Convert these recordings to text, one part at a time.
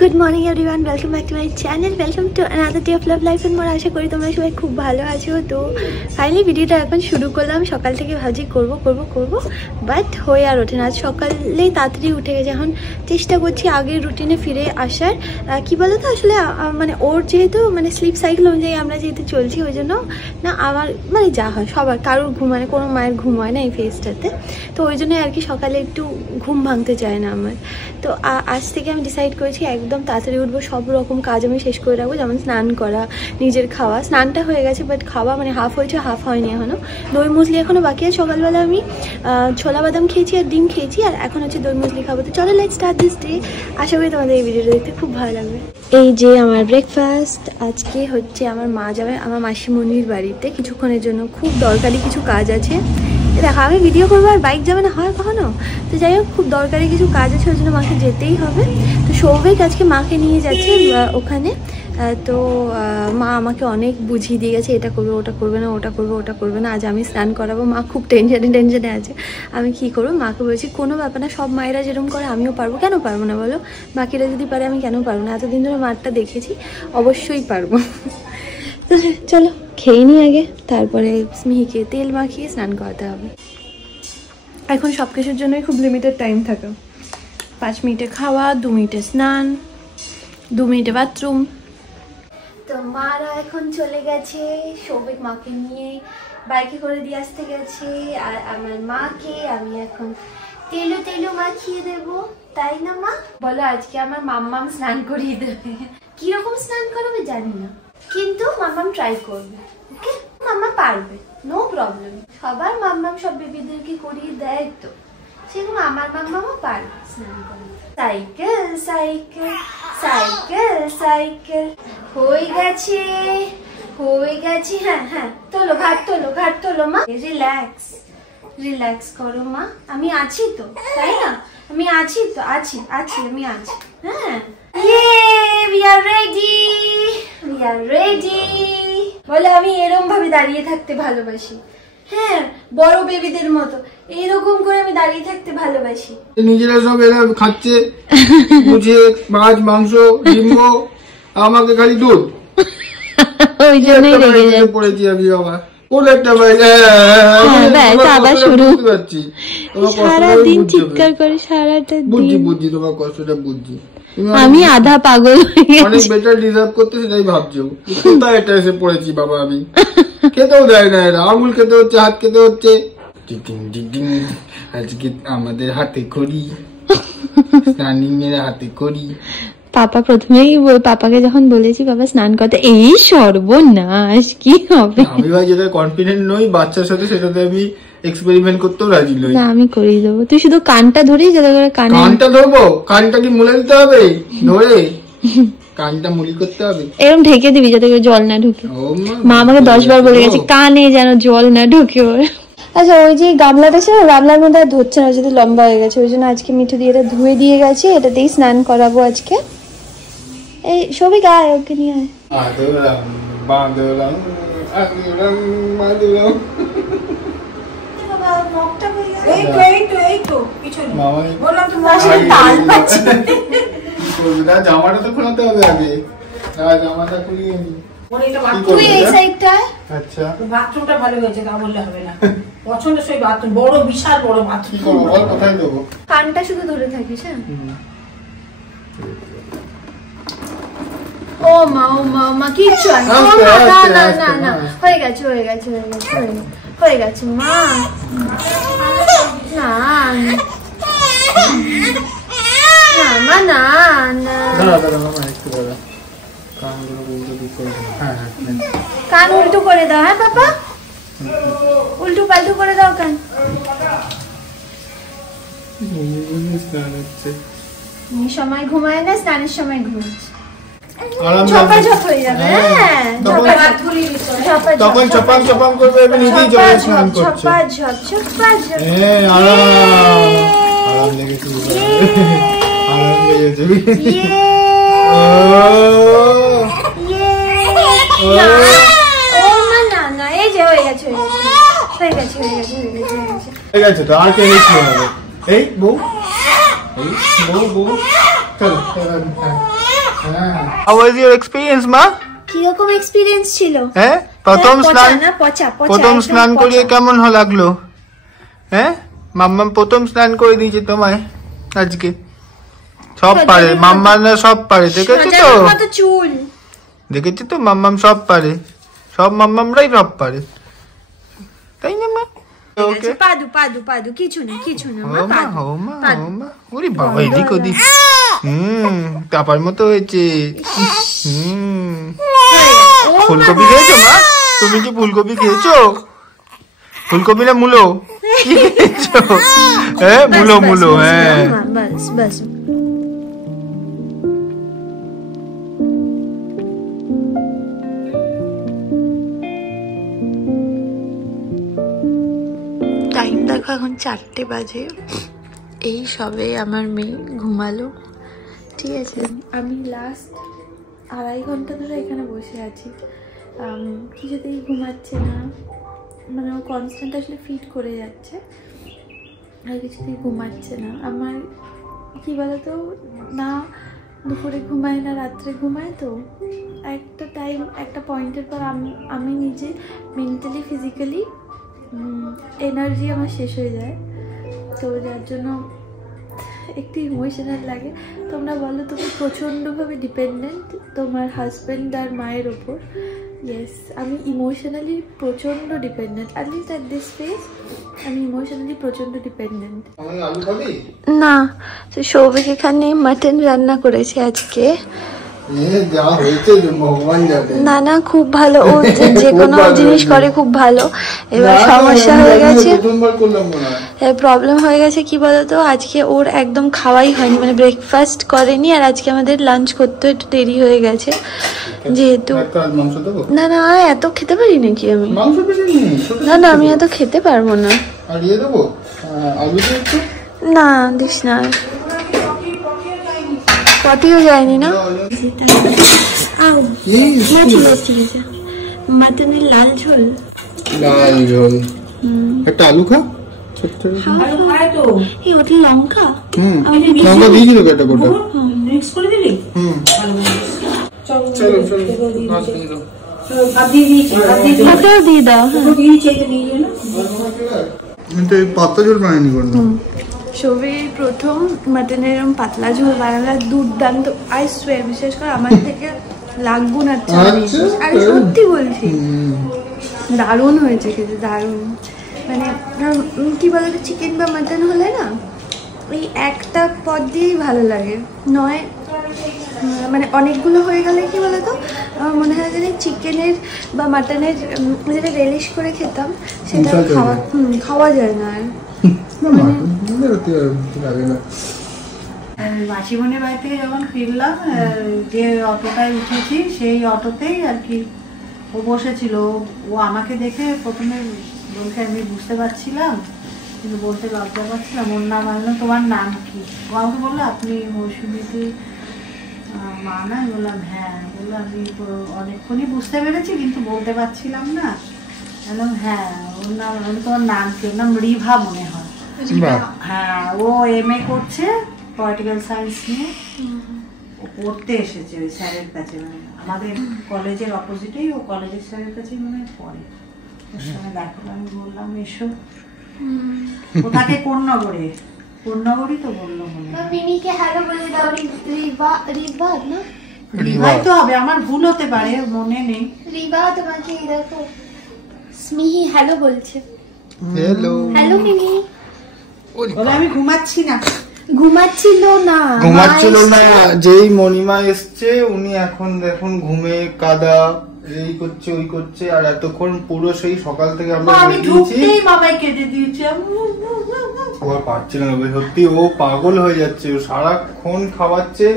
Good morning everyone, welcome back to my channel, welcome to another day of love life and more. आशा करी তোমরা সবাই খুব ভালো আছো। তো ফাইনালি ভিডিওটা এখন শুরু করলাম। সকাল থেকে ভাবছি করব বাট হয়ে আর ওঠে না। আজ সকালেই তাড়াতাড়ি উঠে গেছে। এখন চেষ্টা করছি আগের রুটিনে ফিরে আসার। কি বলো তো, আসলে মানে ওর যেহেতু মানে স্লিপ সাইকেল অনুযায়ী আমরা যেহেতু চলছি, ওই জন্য না আমার মানে যা হয় সবার, কারোর ঘুম হয় না, কোনো মায়ের ঘুম হয় না এই ফেজটাতে। তো ওই জন্যই আর কি সকালে একটু ঘুম ভাঙতে চায় না আমার। তো আজ থেকে আমি ডিসাইড করেছি একদম তাড়াতাড়ি উঠবো, সব রকম কাজ আমি শেষ করে রাখবো, যেমন স্নান করা, নিজের খাওয়া। স্নানটা হয়ে গেছে বাট খাওয়া মানে হাফ হয়েছে, হাফ হয়নি এখনও। দই মুসলি এখনও বাকি আছে। সকালবেলা আমি ছোলা বাদাম খেয়েছি আর ডিম খেয়েছি, আর এখন হচ্ছে দই মুসলি খাবো। তো চলো লেটস স্টার্ট দিস ডে। আশা করি তোমাদের এই ভিডিওটা দেখতে খুব ভালো লাগবে। এই যে আমার ব্রেকফাস্ট। আজকে হচ্ছে আমার মা যাবে আমার মাসিমণির বাড়িতে কিছুক্ষণের জন্য, খুব দরকারি কিছু কাজ আছে। দেখো আমি ভিডিও করবো আর বাইক যাবে না হয় কখনো। তো যাই হোক, খুব দরকারি কিছু কাজ আছে, ওই জন্য মাকে যেতেই হবে। তো সৌভিক আজকে মাকে নিয়ে যাচ্ছে ওখানে। তো মা আমাকে অনেক বুঝিয়ে দিয়ে গেছে, এটা করবে, ওটা করবে না, ওটা করবে, ওটা করবে না। আজ আমি স্নান করাবো। মা খুব টেনশনে আছে আমি কী করবো। মাকে বলছি কোনো ব্যাপার না, সব মায়েরা যেরকম করে আমিও পারবো, কেন পারবো না বলো? বাকিরা যদি পারে আমি কেন পারবো না? এতদিন ধরে মাঠটা দেখেছি, অবশ্যই পারবো। তো চলো খেয়ে নিই আগে, তারপরে স্মিহিকে তেল মাখিয়ে স্নান করাতে হবে। এখন সব কিছুর জন্যই খুব লিমিটেড টাইম থাকে। 5 মিনিটে খাওয়া, 2 মিনিটে স্নান, 2 মিনিটে বাথরুম। তো মারা এখন চলে গেছে, সৌভিক মাকে নিয়ে বাইকে করে দিয়ে আসতে গেছে। আর আমার মাকে আমি এখন তেলো মাখিয়ে দেবো, তাই না মা? বলো আজকে আমার মাম্মাম স্নান করিয়ে দেবে। কিরকম স্নান করাবে জানি না, কিন্তু মাম্মাম ট্রাই করবে। ওকে, মাম্মা পারবে, নো প্রবলেম। সবার মাম্মাম সব বেবিদেরকে করিয়ে দেয়, তো সেরকম আমার মাম্মামও পারবে স্নান করতে। সাইকেল সাইকেল সাইকেল সাইকেল হয়ে গেছে। হ্যাঁ তোলো, ঘাট তোলো মা। রিল্যাক্স করো মা, আমি আছি তো, তাই না? আমি আছি তো, আছি আমি আছি। হ্যাঁ, we are ready। বলে আমি এরকম ভাবে দাঁড়িয়ে থাকতে ভালোবাসি। হ্যাঁ, বড় বেবিদের মতো এইরকম করে আমি দাঁড়িয়ে থাকতে ভালোবাসি। নিজেরা সব এরা খাচ্ছে বুঝে মাছ মাংস ডিম, আমাকে খালি দুধ। ওই জন্যই রেগে যাই পড়েছি আমি। বাবা সারাদিন চিৎকার করে, সারাটা বুঝছি তোমার কষ্টটা বুঝছি। আমি আধা পাগল অনেক বেটার ডিজার্ভ করতে, সেটাই ভাবছো। কোথায় এটা এসে পড়েছি বাবা আমি। খেতেও দেয় না এরা, আঙুল খেতে হচ্ছে, হাত খেতে হচ্ছে। আজকে আমাদের হাতে করি, স্নানিং এর হাতে করি। পাপা প্রথমেই পাপাকে যখন বলেছি বাবা স্নান করতে, এই সর্বনাশ কি হবে। আমি ভাই যেটা কনফিডেন্ট নই বাচ্চার সাথে, সেটাতে আমি এক্সপেরিমেন্ট করতেও রাজি নই। না আমি করিয়ে দেবো, তুই শুধু কানটা ধরেই যাতে করে। কানটা ধরবো? কানটা কি মুলে দিতে হবে? ধরে কানটা মুলি করতে হবে, এরকম ঢেকে দিবি যাতে করে জল না ঢুকে। মা আমাকে 10 বার বলে গেছে কানে যেন জল না ঢুকে ওর। আচ্ছা, ওই যে গামলাটা ছিল, গামলার মধ্যে আর ধরছে না, যদি লম্বা হয়ে গেছে, ওই জন্য আজকে মিঠু দিয়ে এটা ধুয়ে দিয়ে গেছে। এটাতেই স্নান করাবো আজকে। এই সবই গায়ে, ওকে নিয়ে আয়। জামাটা তো খোলাতে হবে আগে। জামাটা খুলিয়ে নি। তুই এই সাইডটা। আচ্ছা, বাথরুমটা ভালো হয়েছে, তা বললে হবে না। পছন্দসই বাথরুম, বড় বিশাল বড় বাথরুম। কোথায় দেবো? কানটা শুধু ধরে থাকিস। হ্যাঁ, ও মা কিচ্ছু না, হয়ে গেছে মা। না কান উল্টো করে দাও। হ্যাঁ পাপা, উল্টো পাল্টু করে দাও কান। সময় ঘুমায় না, স্নানের সময় ঘুমাচ্ছে, ঝপাঝপ হয়ে যাবে। হ্যাঁ, তখন চপাং করবে, নিজেই জলে স্নান করছে। আরাম লেগেছে। না এই যে হয়ে গেছে তো আর কে এই বউ চলো How was your experience, মা? কিরকম এক্সপিরিয়েন্স ছিল? হ্যাঁ, প্রথম স্নান করিয়ে কেমন লাগলো? হ্যাঁ, মাম্মাম প্রথম স্নান করে দিয়েছে তোমায় আজকে। সব পারে মাম্মারা, সব পারে, দেখেছো তো? চুল দেখেছো তো, মাম্মাম সব পারে, সব মাম্মামরাই সব পারে, তাই না মা? ওকে, পাদু পাদু পাদু, কিছু না কিছু না মা, পাদু মা। ওরে বাবা, এদিক ওদিক। তাপার মতো হয়েছে। ফুলকপি খেয়েছো মা? তুমি কি ফুলকপি খেয়েছো? ফুলকপি না মূলো? কি খেয়েছো? হ্যাঁ, মূলো। হ্যাঁ, বাস বাস। টাইম দেখো, এখন 4টে বাজে। এই সবে আমার মেয়ে ঘুমালো, ঠিক আছে। আমি লাস্ট 2.5 ঘন্টা ধরে এখানে বসে আছি, কিছুতেই ঘুমাচ্ছে না, মানে ও কনস্ট্যান্ট আসলে ফিট করে যাচ্ছে আর কিছুতেই ঘুমাচ্ছে না। আমার কি বলতো, না দুপুরে ঘুমায় না রাত্রে ঘুমায়, তো একটা টাইম, একটা পয়েন্টের পর আমি নিজে মেন্টালি ফিজিক্যালি এনার্জি আমার শেষ হয়ে যায়, তো যার জন্য একটু ইমোশনাল লাগে। তোমরা বলো, তুমি প্রচণ্ডভাবে ডিপেন্ডেন্ট তোমার হাজব্যান্ড আর মায়ের ওপর। ইয়েস, আমি ইমোশনালি প্রচণ্ড dependent, at least at this phase আমি ইমোশনালি প্রচণ্ড ডিপেন্ডেন্ট। না, তো সৌভিক এখানে মাটন রান্না করেছে আজকে। না না, খুব ভালো, ও যে কোনো জিনিস করে খুব ভালো। এবার সমস্যা হয়ে গেছে, প্রবলেম হয়ে গেছে কি বলতো, আজকে ওর একদম খাওয়াই হয়নি, মানে ব্রেকফাস্ট করেনি, আর আজকে আমাদের লাঞ্চ করতে একটু দেরি হয়ে গেছে যেহেতু। না না, এত খেতে পারি নাকি আমি? না না, আমি এত খেতে পারবো না। না দিস না, পটিও যায়নি না। মাটনের লাল ঝোল, একটা আলু খা, ওটা লঙ্কা, লঙ্কা দিয়েছিল একটা গোটা। ওটাও দিয়ে দাও। পাতলা ঝোল বানায়নি কোনো। সৌভিক প্রথম মাটনের এরকম পাতলা ঝোল বানালা, দুর্দান্ত। আই সোয়ার, বিশেষ করে আমার থেকে লাগবো না, আমি সত্যি বলছি, দারুণ হয়েছে খেতে, দারুণ। মানে কি বলতো, চিকেন বা মাটন হলে না ওই একটা পদ দিয়েই ভালো লাগে, নয় মানে অনেকগুলো হয়ে গেলে কি বলতো, আমার মনে হয় যে চিকেনের বা মাটনের যেটা রেলিশ করে খেতাম সেটা খাওয়া যায় না আর। মাসিমণির বাড়ি থেকে যখন ফিরলাম, যে অটোটায় উঠেছি সেই অটোতেই আর কি ও বসেছিল। ও আমাকে দেখে প্রথমে বলতে আমি বুঝতে পারছিলাম, কিন্তু বলতে লজ্জা পাচ্ছিলাম। ওর নাম আনলো, তোমার নাম কি? ও আমাকে বললো, আপনি মৌসুমীতে মা না? বললাম হ্যাঁ। বললো, আমি তো অনেকক্ষণই বুঝতে পেরেছি কিন্তু বলতে পারছিলাম না। বললাম হ্যাঁ, ওর নাম, তোমার নাম কি? ওর নাম রিভা মনে হয়। হ্যাঁ, ও MA করছে পলিটিক্যাল সায়েন্স নিয়ে, ও পড়তে এসেছে ওই স্যারের কাছে, মানে আমাদের কলেজের অপোজিটেই, ও কলেজের স্যারের কাছেই মনে হয় পড়ে। ওর সঙ্গে দেখলাম, আমি বললাম এসো। ও থাকে কোন্নগরে, কোন্নগরই তো বললো মনে হয়। মিনিকে হ্যালো বলে দাও। রিভা না, রিভাই তো হবে, আমার ভুল হতে পারে, মনে নেই। রিভা তোমাকে দেখো, স্মিহি হ্যালো বলছে। Hello hello mini. বলে আমি ঘুমাচ্ছি না। ঘুমাচ্ছিল না, যেই মণিমা এসছে উনি এখন দেখুন ঘুমে কাদা, এই করছে ওই করছে, আর এতক্ষণ পুরো সেই সকাল থেকে আমরা আমি ঢুকতেই মামাই কেটে দিয়েছি। আবার পারছে না, সত্যি ও পাগল হয়ে যাচ্ছে, ও সারাক্ষণ খাওয়াচ্ছে,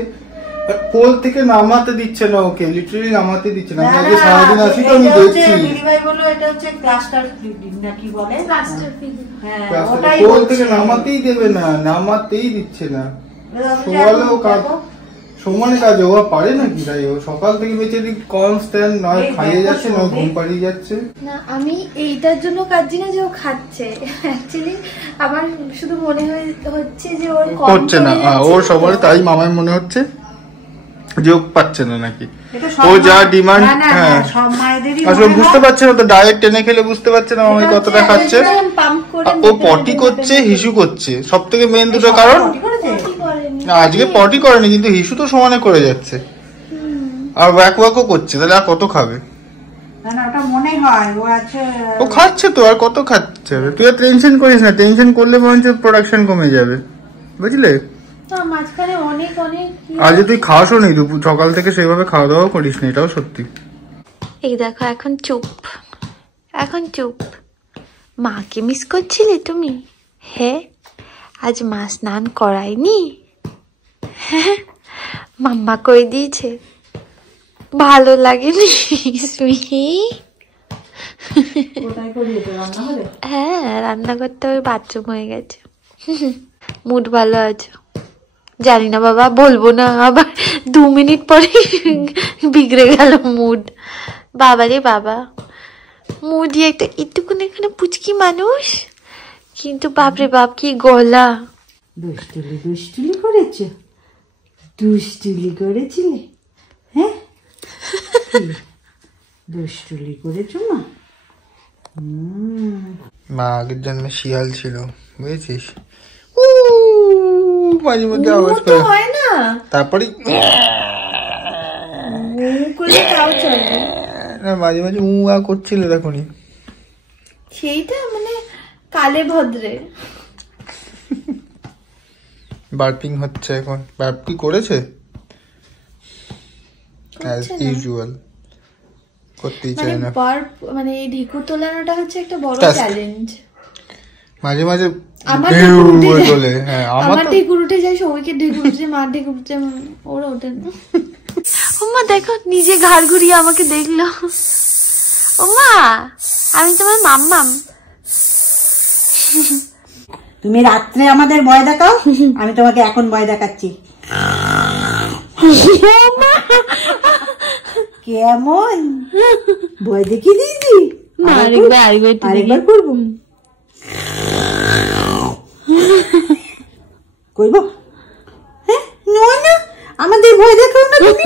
কোল থেকে নামাতে দিচ্ছে না ওকে, লিটারালি নামাতে দিচ্ছে না। আমি আগে সারাদিন আসি তো আমি দেখছি, দিদিভাই বললো এটা হচ্ছে ক্লাস্টার ফিডিং না কি বলে, ক্লাস্টার ফিডিং। হ্যাঁ, কোল থেকে নামাতেই দেবে না, নামাতেই দিচ্ছে না। সমানে কাজ ও পারে নাকি? তাই ও সকাল থেকে বেচারি কনস্ট্যান্ট নয় খাইয়ে যাচ্ছে নয় ঘুম পাড়িয়ে যাচ্ছে। না আমি এইটার জন্য কাঁদছি না যে ও খাচ্ছে, অ্যাকচুয়ালি আমার শুধু মনে হচ্ছে যে ওর করছে না, ওর সবার তাই মামার মনে হচ্ছে যে ও পাচ্ছে না নাকি, ও যা ডিমান্ড। হ্যাঁ আসলে বুঝতে পারছে না তো, ডায়েট টেনে খেলে বুঝতে পারছে না মামাই কতটা খাচ্ছে। ও পটি করছে, হিসু করছে, সব থেকে মেন দুটো কারণ। আজকে পটি করেনি কিন্তু হিসু তো সমানে করে যাচ্ছে আর ওয়াক ওয়াকও করছে, তাহলে আর কত খাবে? ও খাচ্ছে তো, আর কত খাচ্ছে? তুই আর টেনশন করিস না, টেনশন করলে বরঞ্চ প্রোডাকশন কমে যাবে, বুঝলে? আজ তুই খাসও নেই দুপুর সকাল থেকে, সেভাবে খাওয়া দাওয়া করিস না, এটাও সত্যি। এই দেখো এখন চুপ, এখন চুপ। মাকে মিস করছিলে তুমি? হ্যাঁ, আজ মা স্নান করায়নি? হ্যাঁ, মাম্মা করে দিয়েছে, ভালো লাগেনি? হ্যাঁ, রান্না করতে ওই বাথরুম হয়ে গেছে। মুড ভালো আছে জানি না বাবা, বলবো না আবার 2 মিনিট পরে বিগড়ে গেল মুড। বাবা রে বাবা, মুডি একটা একটুকুন এখানে পুচকি মানুষ, কিন্তু বাপরে বাপ কি গলা। দুষ্টুলি করেছে, দুষ্টুলি করেছিলে? হ্যাঁ দুষ্টুলি করেছো মা? মা আগের জন্মে শিয়াল ছিল, বুঝেছিস? মাঝে মধ্যে আওয়াজ করে, হয় না তারপরে মাঝে মাঝে উয়া করছিল, দেখুনি? সেইটা মানে কালে ভদ্রে। বার্পিং হচ্ছে এখন, বার্পি করেছে অ্যাজ ইউজুয়াল, করতেই চায় না। মানে এই ঢেকুর তোলানোটা হচ্ছে একটা বড় চ্যালেঞ্জ। মাঝে মাঝে আমার ঢেকুর উঠে যায়, সবাইকে ঢেকুর উঠে, মার ঢেকুর উঠে, ওরা ওঠে না। ওমা দেখো নিজে ঘাড় ঘুরিয়ে আমাকে দেখলো। ওমা আমি তোমার মাম্মাম। তুমি রাত্রে আমাদের ভয় দেখাও, আমি তোমাকে এখন ভয় দেখাচ্ছি। কেমন ভয় দেখিয়ে দিয়েছি? আরেকবার করবো, করবো? হ্যাঁ না, আমাদের ভয় দেখাও না তুমি।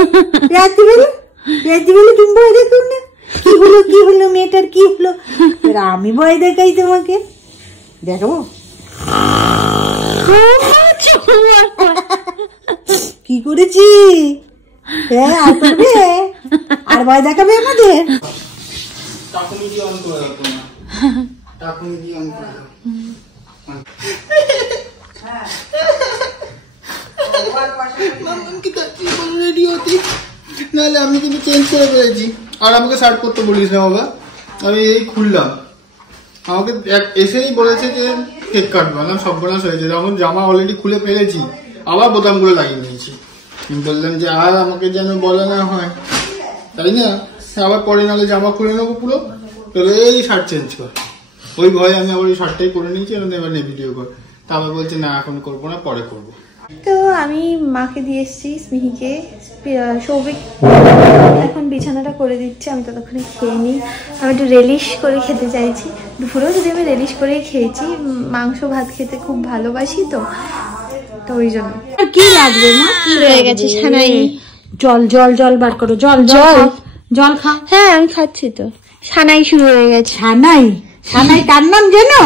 রাত্রিবেলা তুমি ভয় দেখাও না। কি হলো মেয়েটার, কি হলো? আমি ভয় দেখাই তোমাকে, দেখাবো? কি করেছি? হ্যাঁ আর করবে, আর ভয় দেখাবে আমাদের? নাহলে আমি কিন্তু চেঞ্জ করে ফেলেছি, আর আমাকে শার্ট করতে বলিস না বাবা। আমি এই খুললাম, আমাকে এসেই বলেছে যে কেক কাটবো, না সর্বনাশ হয়েছে। যখন জামা অলরেডি খুলে ফেলেছি, আবার বোতামগুলো লাগিয়ে নিয়েছি। বললাম যে আর আমাকে যেন বলা না হয়, তাই না? আবার পরে নাহলে জামা খুলে নেবো পুরো, তাহলে এই শার্ট চেঞ্জ কর। ওই ভয়ে আমি আবার ওই শার্টটাই করে নিয়েছি, এবার ভিডিও কর। তারপর বলছে না এখন করবো না, পরে করবো। তো আমি মাকে দিয়ে এসেছি, স্মিহিকে। সৌভিক এখন বিছানাটা করে দিচ্ছে, আমি ততক্ষণে খেয়ে নিই। আমি একটু রেলিশ করে খেতে চাইছি। দুপুরেও যদি আমি রেলিশ করে খেয়েছি, মাংস ভাত খেতে খুব ভালোবাসি, তো ওই জন্য। কি লাগবে মা? কি রয়ে গেছে? সানাই। জল বার করো, জল খা। হ্যাঁ আমি খাচ্ছি তো। সানাই শুরু হয়ে গেছে। সানাই কার নাম জানো?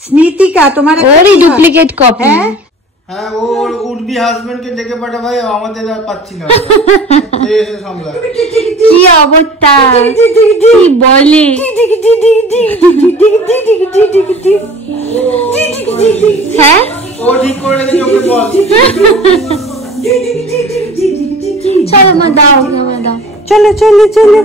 স্নিতিকা, তোমার ডুপ্লিকেট কপি। হ্যাঁ ওর উঠবি হাজবেন্ডকে ডেকে পাঠা ভাই, আমাদের আর পাচ্ছি না। কি অবস্থা, কি বলে? হ্যাঁ ও ঠিক করে রেখেছি, ওকে বল। চলো মা, দাও। চলো